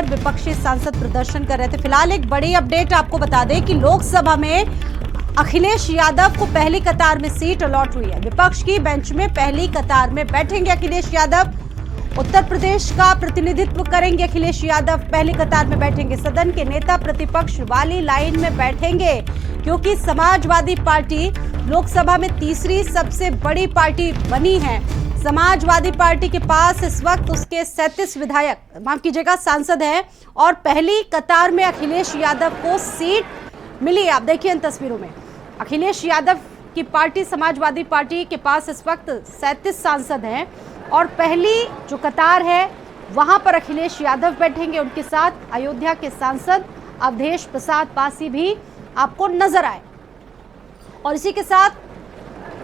लेकर विपक्षी सांसद प्रदर्शन कर रहे थे। फिलहाल एक बड़ी अपडेट आपको बता दें कि लोकसभा में अखिलेश यादव को पहली कतार में सीट अलॉट हुई है। विपक्ष की बेंच में पहली कतार में बैठेंगे अखिलेश यादव। उत्तर प्रदेश का प्रतिनिधित्व करेंगे अखिलेश यादव, पहली कतार में बैठेंगे। सदन के नेता प्रतिपक्ष वाली लाइन में बैठेंगे, क्योंकि समाजवादी पार्टी लोकसभा में तीसरी सबसे बड़ी पार्टी बनी है। समाजवादी पार्टी के पास इस वक्त उसके 37 विधायक, माफ कीजिएगा, सांसद हैं और पहली कतार में अखिलेश यादव को सीट मिली। आप देखिए इन तस्वीरों में अखिलेश यादव की पार्टी समाजवादी पार्टी के पास इस वक्त 37 सांसद हैं और पहली जो कतार है वहां पर अखिलेश यादव बैठेंगे। उनके साथ अयोध्या के सांसद अवधेश प्रसाद पासी भी आपको नजर आए। और इसी के साथ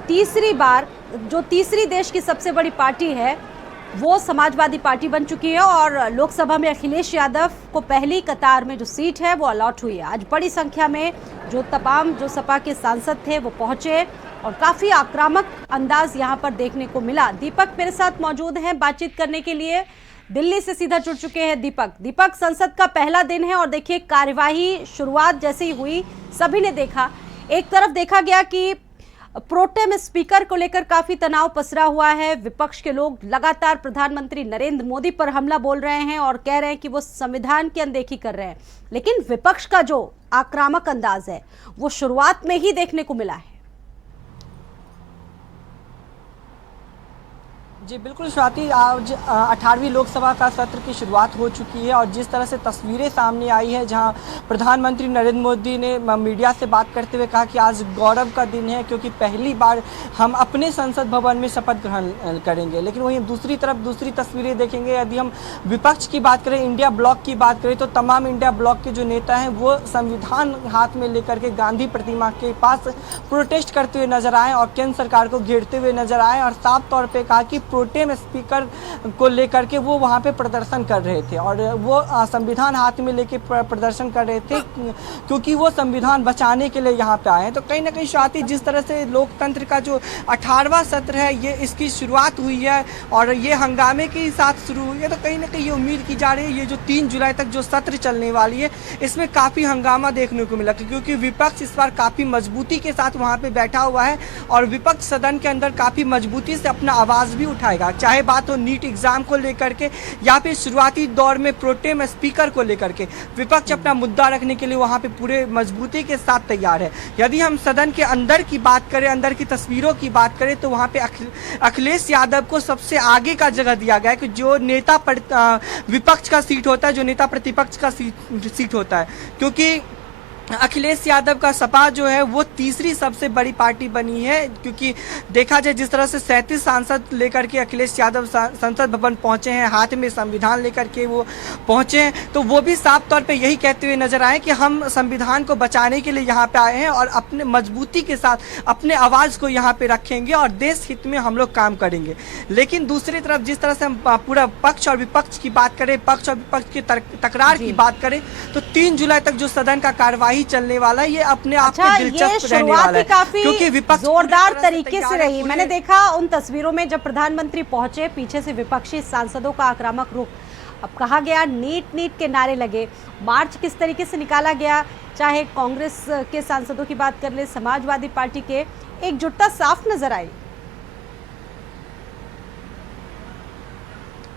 तीसरी बार जो तीसरी देश की सबसे बड़ी पार्टी है वो समाजवादी पार्टी बन चुकी है और लोकसभा में अखिलेश यादव को पहली कतार में जो सीट है वो अलॉट हुई है। आज बड़ी संख्या में जो तमाम जो सपा के सांसद थे वो पहुंचे और काफी आक्रामक अंदाज यहां पर देखने को मिला। दीपक मेरे साथ मौजूद हैं बातचीत करने के लिए, दिल्ली से सीधा जुड़ चुके हैं। दीपक, संसद का पहला दिन है और देखिए कार्यवाही शुरुआत जैसे ही हुई सभी ने देखा, एक तरफ देखा गया कि प्रोटेम स्पीकर को लेकर काफी तनाव पसरा हुआ है। विपक्ष के लोग लगातार प्रधानमंत्री नरेंद्र मोदी पर हमला बोल रहे हैं और कह रहे हैं कि वो संविधान की अनदेखी कर रहे हैं, लेकिन विपक्ष का जो आक्रामक अंदाज है वो शुरुआत में ही देखने को मिला है। जी बिल्कुल स्वाति, आज 18वीं लोकसभा का सत्र की शुरुआत हो चुकी है और जिस तरह से तस्वीरें सामने आई है जहां प्रधानमंत्री नरेंद्र मोदी ने मीडिया से बात करते हुए कहा कि आज गौरव का दिन है क्योंकि पहली बार हम अपने संसद भवन में शपथ ग्रहण करेंगे। लेकिन वहीं दूसरी तरफ दूसरी तस्वीरें देखेंगे, यदि हम विपक्ष की बात करें, इंडिया ब्लॉक की बात करें, तो तमाम इंडिया ब्लॉक के जो नेता हैं वो संविधान हाथ में लेकर के गांधी प्रतिमा के पास प्रोटेस्ट करते हुए नजर आए और केंद्र सरकार को घेरते हुए नजर आए और साफ तौर पर कहा कि प्रोटेम स्पीकर को लेकर के वो वहां पे प्रदर्शन कर रहे थे और वो संविधान हाथ में लेके प्रदर्शन कर रहे थे क्योंकि वो संविधान बचाने के लिए यहाँ पे आए हैं। तो कहीं ना कहीं स्वाति, जिस तरह से लोकतंत्र का जो 18वां सत्र है ये इसकी शुरुआत हुई है और ये हंगामे के साथ शुरू हुई है, तो कहीं ना कहीं ये उम्मीद की जा रही है ये जो 3 जुलाई तक जो सत्र चलने वाली है इसमें काफी हंगामा देखने को मिला, क्योंकि विपक्ष इस बार काफी मजबूती के साथ वहां पे बैठा हुआ है और विपक्ष सदन के अंदर काफी मजबूती से अपना आवाज भी उठाएगा, चाहे बात हो नीट एग्जाम को लेकर के या फिर शुरुआती दौर में प्रोटेम स्पीकर को लेकर के। विपक्ष अपना मुद्दा रखने के लिए वहां पे पूरे मजबूती के साथ तैयार है। यदि हम सदन के अंदर की बात करें, अंदर की तस्वीरों की बात करें, तो वहां पे अखिलेश यादव को सबसे आगे का जगह दिया गया है कि जो नेता विपक्ष का सीट होता है, जो नेता प्रतिपक्ष का सीट होता है, क्योंकि अखिलेश यादव का सपा जो है वो तीसरी सबसे बड़ी पार्टी बनी है। क्योंकि देखा जाए जिस तरह से 37 सांसद लेकर के अखिलेश यादव संसद भवन पहुंचे हैं, हाथ में संविधान लेकर के वो पहुंचे हैं, तो वो भी साफ तौर पे यही कहते हुए नजर आए कि हम संविधान को बचाने के लिए यहाँ पे आए हैं और अपने मजबूती के साथ अपने आवाज को यहाँ पे रखेंगे और देश हित में हम लोग काम करेंगे। लेकिन दूसरी तरफ जिस तरह से हम पूरा पक्ष और विपक्ष की बात करें, पक्ष और विपक्ष की तकरार की बात करें, तो 3 जुलाई तक जो सदन का कार्यवाही चलने वाला है ये अपने आप में दिलचस्प रहने वाला है, क्योंकि विपक्ष जोरदार तरीके से रही। मैंने देखा उन तस्वीरों में जब प्रधानमंत्री पहुंचे, पीछे से विपक्षी सांसदों का आक्रामक रुख। अब कहा गया नीट के नारे लगे, मार्च किस तरीके से निकाला गया, चाहे कांग्रेस के सांसदों की बात कर ले, समाजवादी पार्टी के, एकजुटता साफ नजर आई।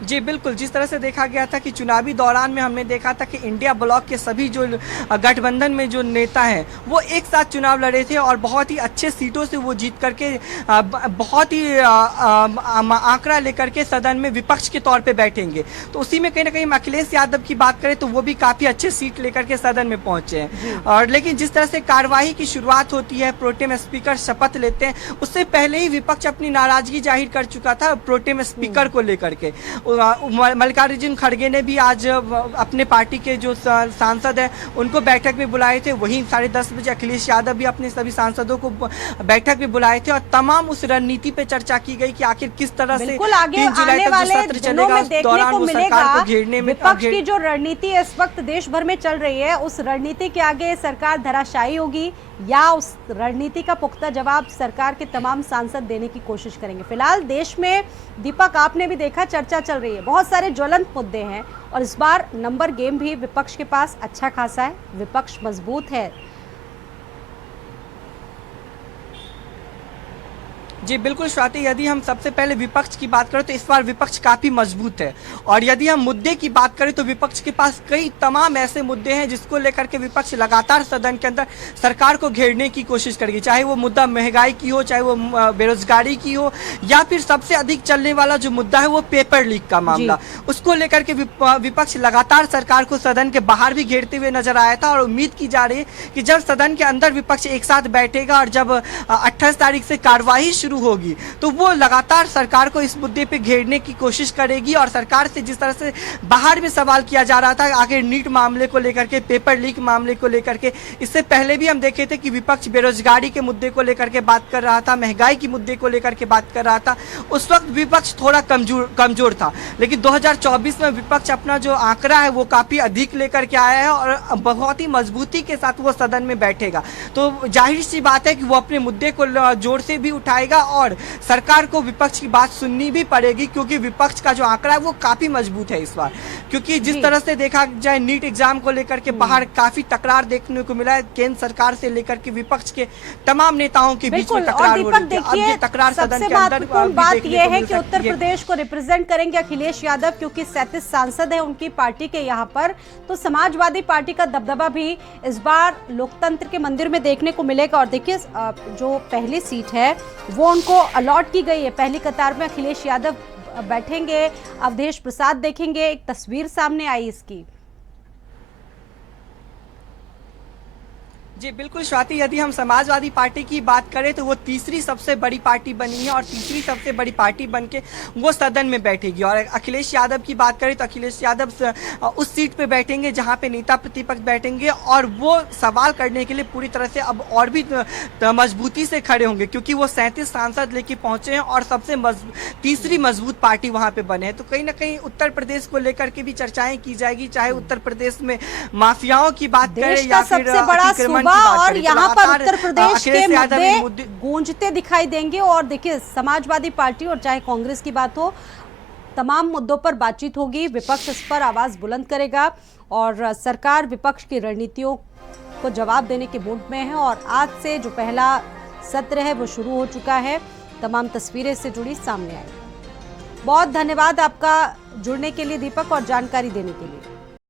जी बिल्कुल, जिस तरह से देखा गया था कि चुनावी दौरान में हमने देखा था कि इंडिया ब्लॉक के सभी जो गठबंधन में जो नेता हैं वो एक साथ चुनाव लड़े थे और बहुत ही अच्छे सीटों से वो जीत करके बहुत ही आंकड़ा लेकर के सदन में विपक्ष के तौर पे बैठेंगे। तो उसी में कहीं ना कहीं अखिलेश यादव की बात करें तो वो भी काफी अच्छे सीट लेकर के सदन में पहुंचे हैं। और लेकिन जिस तरह से कार्यवाही की शुरुआत होती है, प्रोटेम स्पीकर शपथ लेते हैं, उससे पहले ही विपक्ष अपनी नाराजगी जाहिर कर चुका था प्रोटेम स्पीकर को लेकर के। मल्लिकार्जुन खड़गे ने भी आज अपने पार्टी के जो सांसद हैं उनको बैठक में बुलाए थे। वहीं 10:30 बजे अखिलेश यादव भी अपने सभी सांसदों को बैठक में बुलाए थे और तमाम उस रणनीति पे चर्चा की गई कि आखिर किस तरह से 3 जुलाई तक जो सत्र चलेगा उस दौरान वो सरकार को घेरने में। विपक्ष की जो रणनीति इस वक्त देश भर में चल रही है, उस रणनीति के आगे सरकार धराशायी होगी या उस रणनीति का पुख्ता जवाब सरकार के तमाम सांसद देने की कोशिश करेंगे। फिलहाल देश में दीपक, आपने भी देखा, चर्चा चल चल रही है, बहुत सारे ज्वलंत मुद्दे हैं और इस बार नंबर गेम भी विपक्ष के पास अच्छा खासा है, विपक्ष मजबूत है। जी बिल्कुल स्वाति, यदि हम सबसे पहले विपक्ष की बात करें तो इस बार विपक्ष काफी मजबूत है और यदि हम मुद्दे की बात करें तो विपक्ष के पास कई तमाम ऐसे मुद्दे हैं जिसको लेकर के विपक्ष लगातार सदन के अंदर सरकार को घेरने की कोशिश करेगी, चाहे वो मुद्दा महंगाई की हो, चाहे वो बेरोजगारी की हो, या फिर सबसे अधिक चलने वाला जो मुद्दा है वो पेपर लीक का मामला, उसको लेकर के विपक्ष लगातार सरकार को सदन के बाहर भी घेरते हुए नजर आया था। और उम्मीद की जा रही है कि जब सदन के अंदर विपक्ष एक साथ बैठेगा और जब 28 तारीख से कार्यवाही शुरू होगी तो वो लगातार सरकार को इस मुद्दे पे घेरने की कोशिश करेगी और सरकार से जिस तरह से बाहर में सवाल किया जा रहा था आगे नीट मामले को लेकर के, पेपर लीक मामले को लेकर के, इससे पहले भी हम देखे थे कि विपक्ष बेरोजगारी के मुद्दे को लेकर के बात कर रहा था, महंगाई के मुद्दे को लेकर के बात कर रहा था। उस वक्त विपक्ष थोड़ा कमजोर था, लेकिन 2024 में विपक्ष अपना जो आंकड़ा है वो काफी अधिक लेकर के आया है और बहुत ही मजबूती के साथ वो सदन में बैठेगा। तो जाहिर सी बात है कि वो अपने मुद्दे को जोर से भी उठाएगा और सरकार को विपक्ष की बात सुननी भी पड़ेगी, क्योंकि विपक्ष का जो आंकड़ा है वो काफी मजबूत है इस बार। क्योंकि जिस तरह से देखा जाए नीट एग्जाम को लेकर के बाहर काफी तकरार देखने को मिला है, केंद्र सरकार से लेकर के विपक्ष के तमाम नेताओं के बीच में तकरार हो रही है। अब ये तकरार सदन के अंदर बात यह है कि उत्तर प्रदेश को रिप्रेजेंट करेंगे अखिलेश यादव, क्योंकि 37 सांसद है उनकी पार्टी के यहाँ पर, तो समाजवादी पार्टी का दबदबा भी इस बार लोकतंत्र के मंदिर में देखने को मिलेगा। और देखिए जो पहली सीट है वो उनको अलॉट की गई है, पहली कतार में अखिलेश यादव बैठेंगे, अवधेश प्रसाद देखेंगे, एक तस्वीर सामने आई इसकी। जी बिल्कुल स्वाति, यदि हम समाजवादी पार्टी की बात करें तो वो तीसरी सबसे बड़ी पार्टी बनी है और तीसरी सबसे बड़ी पार्टी बनके वो सदन में बैठेगी। और अखिलेश यादव की बात करें तो अखिलेश यादव उस सीट पे बैठेंगे जहां पे नेता प्रतिपक्ष बैठेंगे और वो सवाल करने के लिए पूरी तरह से अब और भी मजबूती से खड़े होंगे, क्योंकि वो 37 सांसद लेके पहुंचे हैं और सबसे तीसरी मजबूत पार्टी वहां पे बने हैं। तो कहीं ना कहीं उत्तर प्रदेश को लेकर के भी चर्चाएं की जाएगी, चाहे उत्तर प्रदेश में माफियाओं की बात करें या फिर और यहाँ पर उत्तर प्रदेश के मुद्दे गूंजते दिखाई देंगे। और देखिए समाजवादी पार्टी और चाहे कांग्रेस की बात हो, तमाम मुद्दों पर बातचीत होगी, विपक्ष इस पर आवाज बुलंद करेगा और सरकार विपक्ष की रणनीतियों को जवाब देने के मूड में है। और आज से जो पहला सत्र है वो शुरू हो चुका है, तमाम तस्वीरें से जुड़ी सामने आई। बहुत धन्यवाद आपका जुड़ने के लिए दीपक और जानकारी देने के लिए।